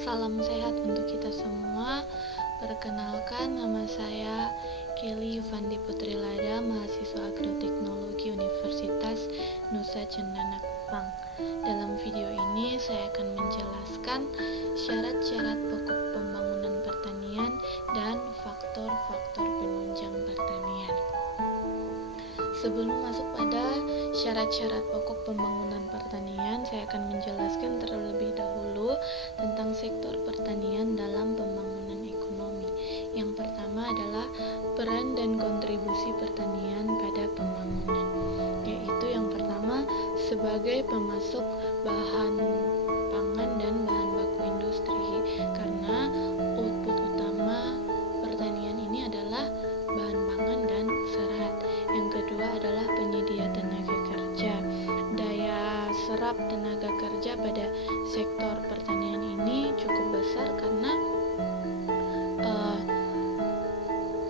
Salam sehat untuk kita semua. Perkenalkan, nama saya Kelly Yuvandi Putri Lada, mahasiswa Agroteknologi Universitas Nusa Cendana Kupang. Dalam video ini saya akan menjelaskan syarat-syarat pokok pembangunan pertanian dan faktor-faktor penunjang pertanian. Sebelum masuk pada syarat-syarat pokok pembangunan pertanian, saya akan menjelaskan terlebih dahulu tentang sektor pertanian dalam pembangunan ekonomi. Yang pertama adalah peran dan kontribusi pertanian pada pembangunan, yaitu yang pertama sebagai pemasok bahan pangan dan bahan baku industri, karena output utama pertanian ini adalah bahan pangan dan serat. Yang kedua adalah penyedia tenaga kerja. Daya serap tenaga kerja pada sektor pertanian ini cukup besar karena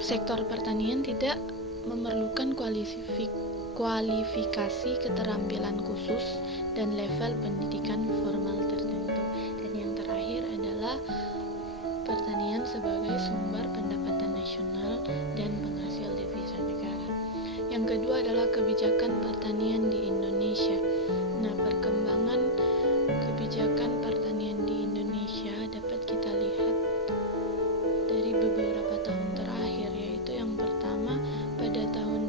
sektor pertanian tidak memerlukan kualifikasi keterampilan khusus dan level pendidikan formal tertentu. Dan yang terakhir adalah pertanian sebagai sumber pendapatan nasional dan penghasil devisa negara. Yang kedua adalah kebijakan pertanian di Indonesia. Nah, perkembangan kebijakan pertanian di Indonesia dapat kita lihat dari beberapa tahun terakhir, yaitu yang pertama pada tahun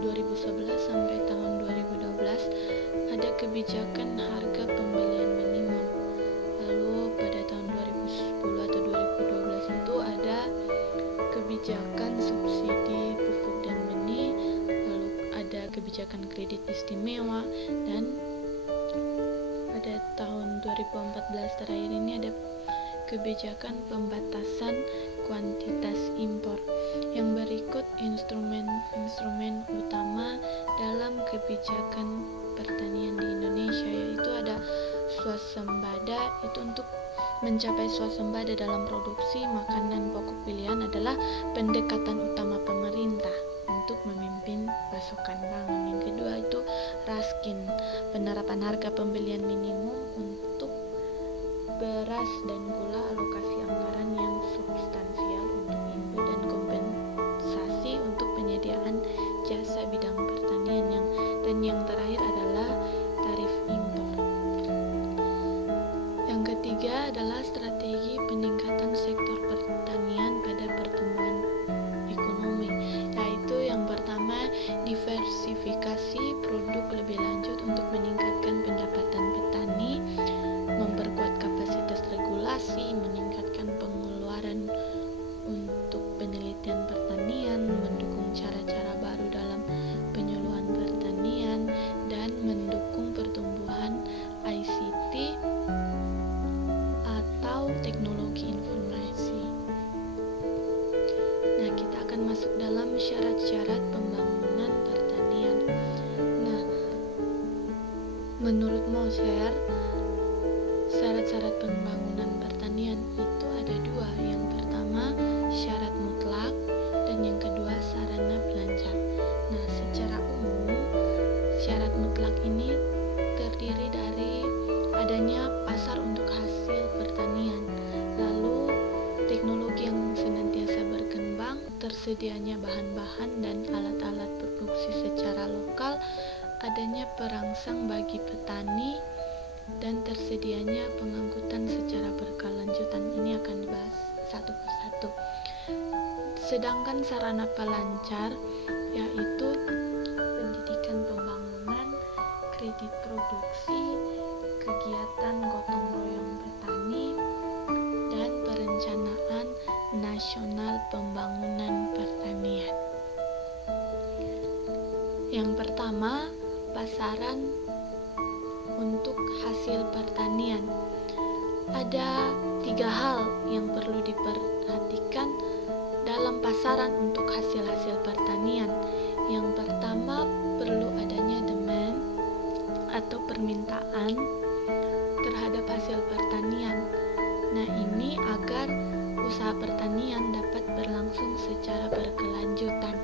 2011 sampai tahun 2012 ada kebijakan harga pembelian minimum. Lalu pada tahun 2010 atau 2012 itu ada kebijakan subsidi pupuk dan benih, lalu ada kebijakan kredit istimewa, dan pada tahun 2014 terakhir ini ada kebijakan pembatasan kuantitas impor. Yang berikut instrumen utama dalam kebijakan pertanian di Indonesia, yaitu ada swasembada. Itu untuk mencapai swasembada dalam produksi makanan pokok pilihan adalah pendekatan utama pemerintah untuk memimpin pasokan pangan. Yang kedua itu raskin, penerapan harga pembelian minimum untuk beras dan gula, alokasi anggaran yang substansial untuk input dan kompensasi untuk penyediaan jasa bidang pertanian. Dan yang terakhir adalah tarif impor. Yang ketiga adalah strategi peningkatan sektor pertanian pada pertumbuhan ekonomi, yaitu yang pertama diversifikasi produk lebih lanjut untuk meningkatkan pendapatan petani, memperkuat kapasitas regulasi, meningkatkan pengeluaran untuk penelitian pertanian, mendukung cara-cara baru dalam penyuluhan pertanian, dan mendukung pertumbuhan ICT atau teknologi informasi. Nah, kita akan masuk dalam syarat-syarat pembangunan pertanian. Nah, menurut Moser, syarat-syarat pembangunan pertanian itu ada dua. Yang pertama syarat mutlak, dan yang kedua sarana pelancar. Nah, secara umum syarat mutlak ini terdiri dari adanya pasar untuk hasil pertanian, lalu teknologi yang senantiasa berkembang, tersedianya bahan-bahan dan alat-alat produksi secara lokal, adanya perangsang bagi petani, dan tersedianya pengangkutan secara berkelanjutan. Ini akan dibahas satu persatu. Sedangkan sarana pelancar yaitu pendidikan pembangunan, kredit produksi, kegiatan gotong royong petani, dan perencanaan nasional pembangunan pertanian. Yang pertama, pasaran untuk hasil pertanian. Ada 3 hal yang perlu diperhatikan dalam pasaran untuk hasil-hasil pertanian. Yang pertama, perlu adanya demand atau permintaan terhadap hasil pertanian. Nah, ini agar usaha pertanian dapat berlangsung secara berkelanjutan.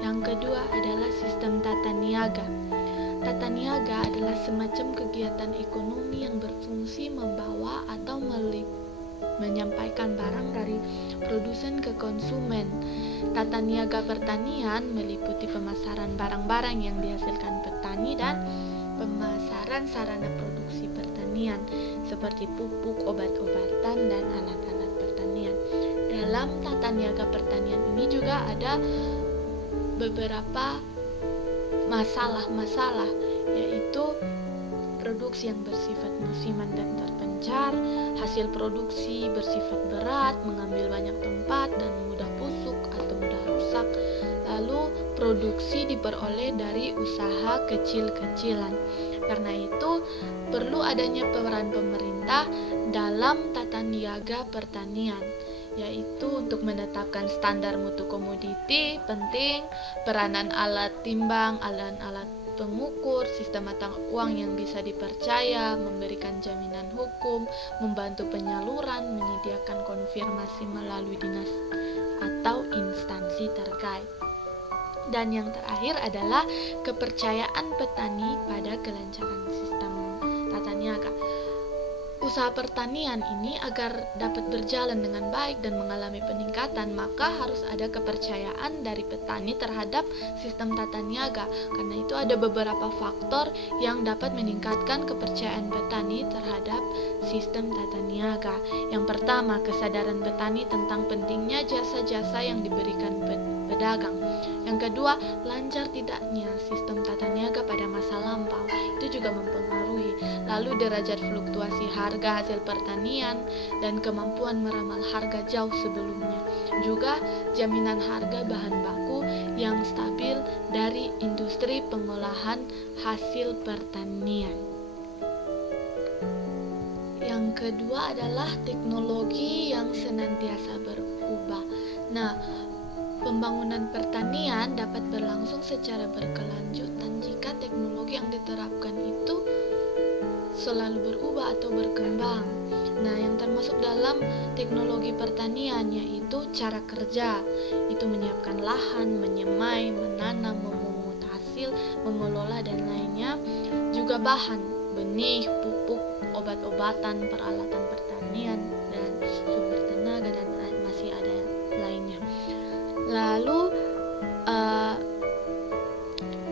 Yang kedua adalah sistem tata niaga. tata niaga adalah semacam kegiatan ekonomi yang berfungsi membawa atau menyampaikan barang dari produsen ke konsumen. Tata niaga pertanian meliputi pemasaran barang-barang yang dihasilkan petani dan pemasaran sarana produksi pertanian seperti pupuk, obat-obatan, dan alat-alat pertanian. Dalam tata niaga pertanian ini juga ada beberapa masalah-masalah, yaitu produksi yang bersifat musiman dan terpencar, hasil produksi bersifat berat, mengambil banyak tempat dan mudah busuk atau mudah rusak. Lalu produksi diperoleh dari usaha kecil-kecilan. Karena itu perlu adanya peran pemerintah dalam tata niaga pertanian, yaitu untuk menetapkan standar mutu komoditi penting, peranan alat timbang, alat pengukur, sistem mata uang yang bisa dipercaya, memberikan jaminan hukum, membantu penyaluran, menyediakan konfirmasi melalui dinas atau instansi terkait. Dan yang terakhir adalah kepercayaan petani pada kelancaran sistem tata niaga. Usaha pertanian ini agar dapat berjalan dengan baik dan mengalami peningkatan, maka harus ada kepercayaan dari petani terhadap sistem tata niaga. Karena itu ada beberapa faktor yang dapat meningkatkan kepercayaan petani terhadap sistem tata niaga. Yang pertama, kesadaran petani tentang pentingnya jasa-jasa yang diberikan pedagang. Yang kedua, lancar tidaknya sistem tata niaga pada masa lampau, itu juga mempengaruhi. Lalu derajat fluktuasi harga hasil pertanian dan kemampuan meramal harga jauh sebelumnya. Juga jaminan harga bahan baku yang stabil dari industri pengolahan hasil pertanian. Yang kedua adalah teknologi yang senantiasa berubah. Nah, pembangunan pertanian dapat berlangsung secara berkelanjutan jika teknologi yang diterapkan itu selalu berubah atau berkembang. Nah, yang termasuk dalam teknologi pertanian yaitu cara kerja, itu menyiapkan lahan, menyemai, menanam, memungut hasil, mengelola dan lainnya. Juga bahan, benih, pupuk, obat-obatan, peralatan pertanian, dan sumber tenaga dan masih ada lainnya. Lalu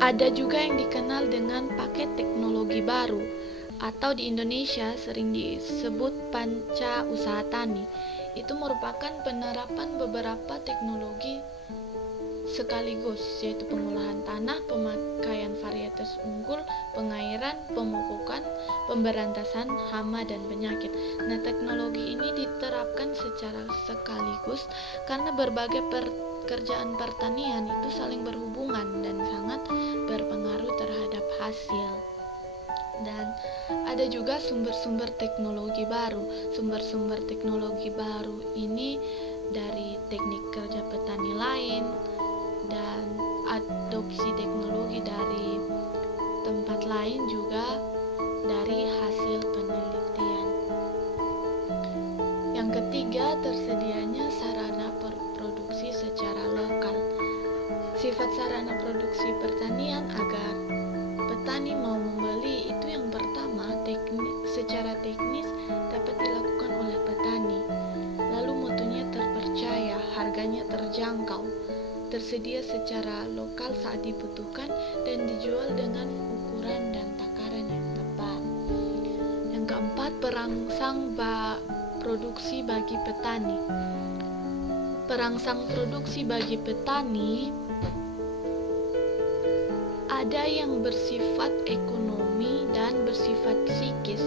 ada juga yang dikenal dengan paket teknologi baru, atau di Indonesia sering disebut panca usaha tani. Itu merupakan penerapan beberapa teknologi sekaligus, yaitu pengolahan tanah, pemakaian varietas unggul, pengairan, pemupukan, pemberantasan hama dan penyakit. Nah, teknologi ini diterapkan secara sekaligus karena berbagai pekerjaan pertanian itu saling berhubungan dan sangat berpengaruh terhadap hasil. Dan ada juga sumber-sumber teknologi baru. Sumber-sumber teknologi baru ini dari teknik kerja petani lain dan adopsi teknologi dari tempat lain, juga dari hasil penelitian. Yang ketiga, tersedianya sarana produksi secara lokal. Sifat sarana produksi pertanian agar petani mau membeli itu yang pertama, secara teknis dapat dilakukan oleh petani. Lalu mutunya terpercaya, harganya terjangkau, tersedia secara lokal saat dibutuhkan, dan dijual dengan ukuran dan takaran yang tepat. Yang keempat, perangsang produksi bagi petani. Perangsang produksi bagi petani ada yang bersifat ekonomi dan bersifat psikis.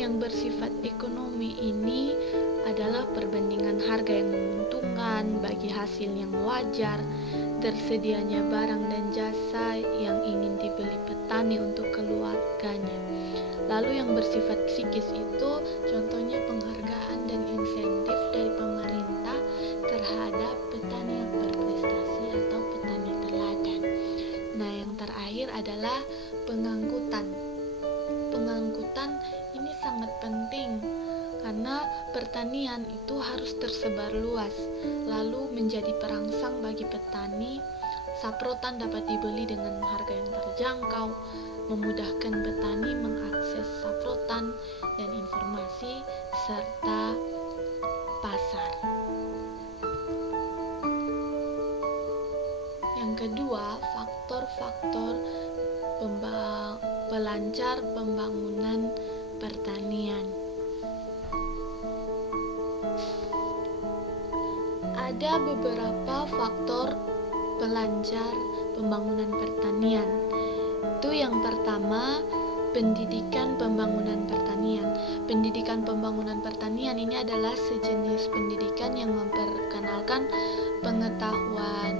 Yang bersifat ekonomi ini adalah perbandingan harga yang menguntungkan bagi hasil yang wajar, tersedianya barang dan jasa yang ingin dibeli petani untuk keluarganya. Lalu yang bersifat psikis itu contohnya penghargaan dan insentif dari pemerintah terhadap petani yang berprestasi atau petani teladan. Nah, yang terakhir adalah pengangkutan. Pengangkutan ini sangat penting karena pertanian itu harus tersebar luas, lalu menjadi perangsang bagi petani saprotan dapat dibeli dengan harga yang terjangkau, memudahkan petani mengakses saprotan dan informasi serta pasar. Yang kedua, faktor-faktor pelancar pembangunan pertanian. Ada beberapa faktor pelancar pembangunan pertanian. Itu yang pertama, pendidikan pembangunan pertanian. Pendidikan pembangunan pertanian ini adalah sejenis pendidikan yang memperkenalkan pengetahuan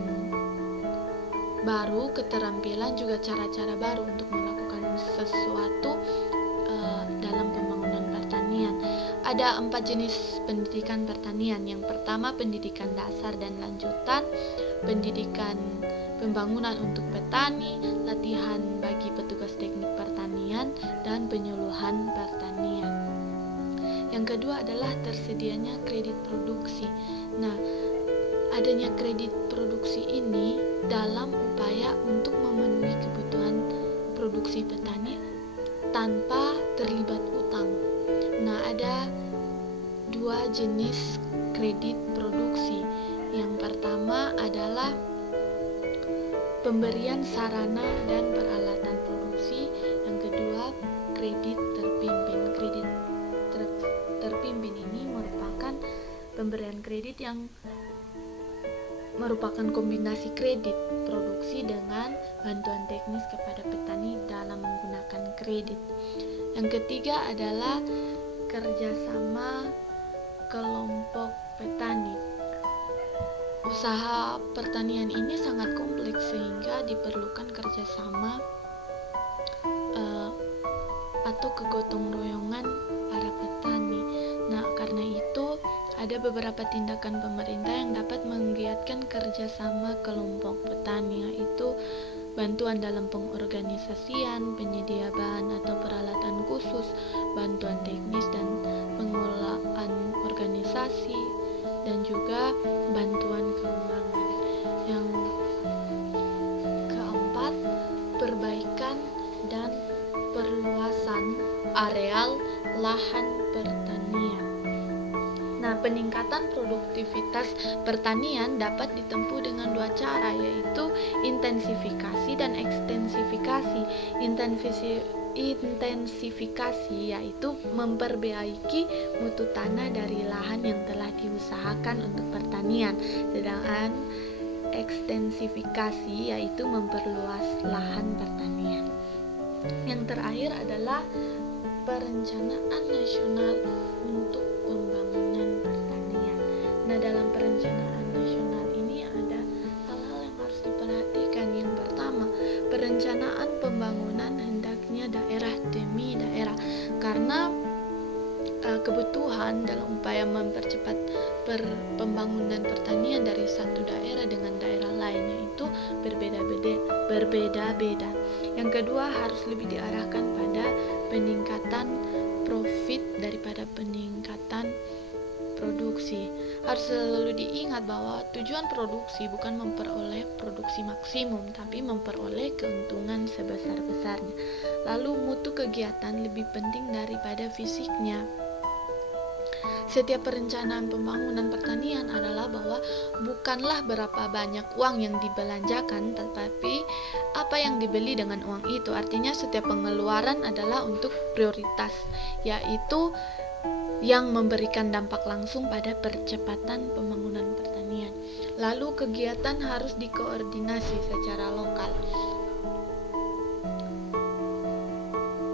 baru, keterampilan, juga cara-cara baru untuk melakukan sesuatu dalam pembangunan pertanian. Ada 4 jenis pendidikan pertanian. Yang pertama, pendidikan dasar dan lanjutan, pendidikan pembangunan untuk petani, latihan bagi petugas teknik pertanian, dan penyuluhan pertanian. Yang kedua adalah tersedianya kredit produksi. Nah, adanya kredit produksi ini dalam upaya untuk memenuhi kebutuhan produksi petani tanpa terlibat utang. Nah, ada 2 jenis kredit produksi. Yang pertama adalah pemberian sarana dan peralatan produksi. Yang kedua, kredit terpimpin. Kredit terpimpin ini merupakan pemberian kredit yang merupakan kombinasi kredit produksi dengan bantuan teknis kepada petani dalam menggunakan kredit. Yang ketiga adalah kerjasama kelompok petani. Usaha pertanian ini sangat kompleks sehingga diperlukan kerjasama atau kegotong royongan para petani. Nah, karena itu ada beberapa tindakan pemerintah yang dapat menggiatkan kerjasama kelompok petani, yaitu bantuan dalam pengorganisasian, penyedia bahan atau peralatan khusus, bantuan teknis dan pengelolaan organisasi, dan juga bantuan keuangan. Yang keempat, perbaikan dan perluasan areal lahan pertanian. Nah, peningkatan produktivitas pertanian dapat ditempuh dengan 2 cara, yaitu intensifikasi dan ekstensifikasi. Intensifikasi yaitu memperbaiki mutu tanah dari lahan yang telah diusahakan untuk pertanian, sedangkan ekstensifikasi yaitu memperluas lahan pertanian. Yang terakhir adalah perencanaan nasional untuk pembangunan pertanian. Nah, dalam perencanaan nasional ini ada hal-hal yang harus diperhatikan. Yang pertama, perencanaan pembangunan hendaknya daerah demi daerah, karena kebutuhan dalam upaya mempercepat pembangunan pertanian dari satu daerah dengan daerah lainnya itu berbeda-beda. Yang kedua, harus lebih diarahkan pada peningkatan profit daripada peningkatan produksi. Harus selalu diingat bahwa tujuan produksi bukan memperoleh produksi maksimum, tapi memperoleh keuntungan sebesar-besarnya. Lalu mutu kegiatan lebih penting daripada fisiknya. Setiap perencanaan pembangunan pertanian adalah bahwa bukanlah berapa banyak uang yang dibelanjakan, tetapi apa yang dibeli dengan uang itu. Artinya setiap pengeluaran adalah untuk prioritas, yaitu yang memberikan dampak langsung pada percepatan pembangunan pertanian. Lalu kegiatan harus dikoordinasi secara lokal.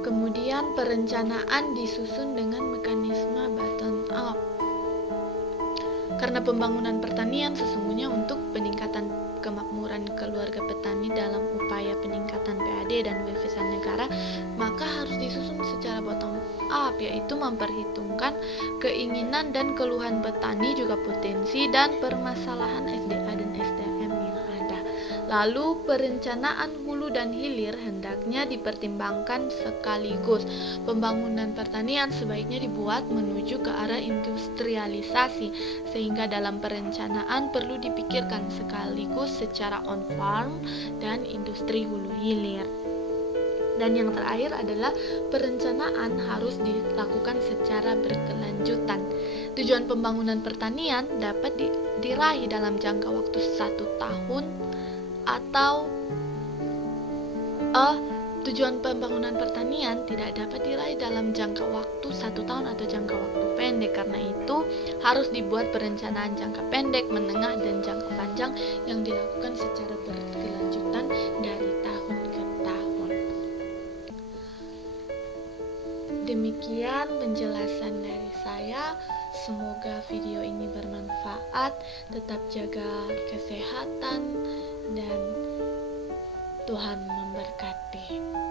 Kemudian perencanaan disusun dengan mekanisme bottom up. Karena pembangunan pertanian sesungguhnya untuk peningkatan kemakmuran keluarga petani dalam upaya peningkatan PAD dan devisa negara, maka harus disusun secara bottom up, yaitu memperhitungkan keinginan dan keluhan petani, juga potensi dan permasalahan SDA dan SDM yang ada. Lalu perencanaan hulu dan hilir hendaknya dipertimbangkan sekaligus. Pembangunan pertanian sebaiknya dibuat menuju ke arah industrialisasi, sehingga dalam perencanaan perlu dipikirkan sekaligus secara on-farm dan industri hulu hilir. Dan yang terakhir adalah perencanaan harus dilakukan secara berkelanjutan. Tujuan pembangunan pertanian dapat diraih dalam jangka waktu 1 tahun atau tujuan pembangunan pertanian tidak dapat diraih dalam jangka waktu 1 tahun atau jangka waktu pendek. Karena itu harus dibuat perencanaan jangka pendek, menengah, dan jangka panjang yang dilakukan secara berkelanjutan dari tahun ke tahun. Demikian penjelasan dari saya. Semoga video ini bermanfaat. Tetap jaga kesehatan dan Tuhan memberkati.